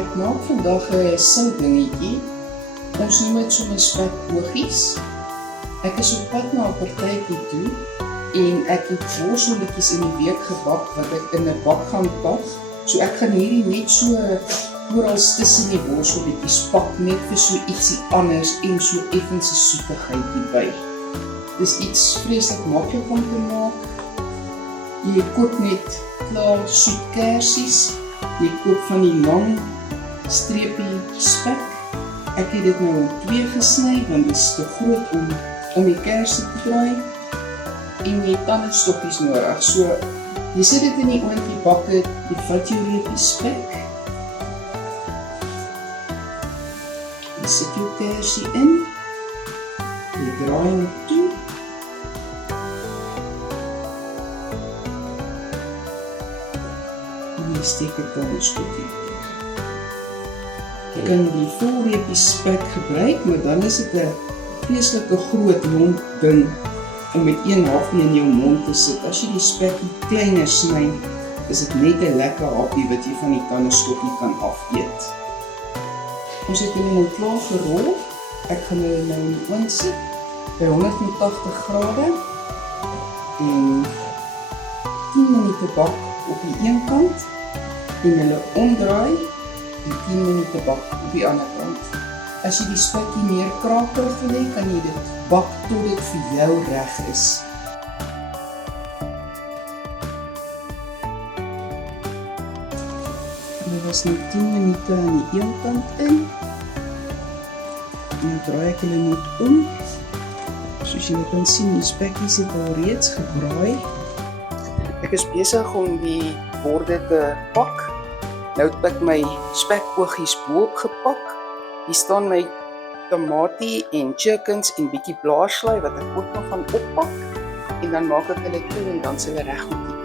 Ek maak vandag 'n soudingetjie. Ons noem dit sommer spekboogies. Ek is op pad na 'n partytjie toe en ek het worseltjies in die week gebak wat ek in 'n bak gaan pak. So ek gaan hierdie net so oral tussen die worseltjies pak, net vir so ietsie anders en so effens 'n soetigheidjie by. Dis iets vreeslik maklik om te maak. Jy koop net klaar soet kersies. Jy koop van die lang streepie spek. Ek het dit nou in 2 gesny want dit is te groot om die kersie te draai. En jy het tandestokkies nodig. So jy sit dit in die oond, jy bak dit, jy vat jou reepie spek. Jy sit jou kersie in. Jy draai hom toe. En jy steek 'n tandestokkie. Jy kan die volreepie spek gebruik, maar dan is dit 'n vreeslike groot lomp ding om met een hapie in jou mond te sit. As jy die spekkie kleiner sny, is dit net 'n lekker hapie wat jy van die tandestokkie kan afeet. Ons het hulle nou klaar gerol. Ek gaan hulle nou in die oond sit by 180 grade en 10 minute bak op die een kant en hulle omdraai en 10 minute bak op die ander kant. As jy die spekkie meer krakerig wil hê, kan jy dit bak tot dit vir jou reg is. Dit was nou 10 minute aan die een kant in. En dan draai ek hulle net om. Soos jy kan sien, die spekkies het al reeds gebraai. Ek is besig om die borde te pak. Nou het ek my spekboogies bo-op gepak. Hier staan my tamatie en chickens en bietjie blaarslaai wat ek ook nog gaan oppak. En dan maak ek hulle toe en dan is hulle reg om te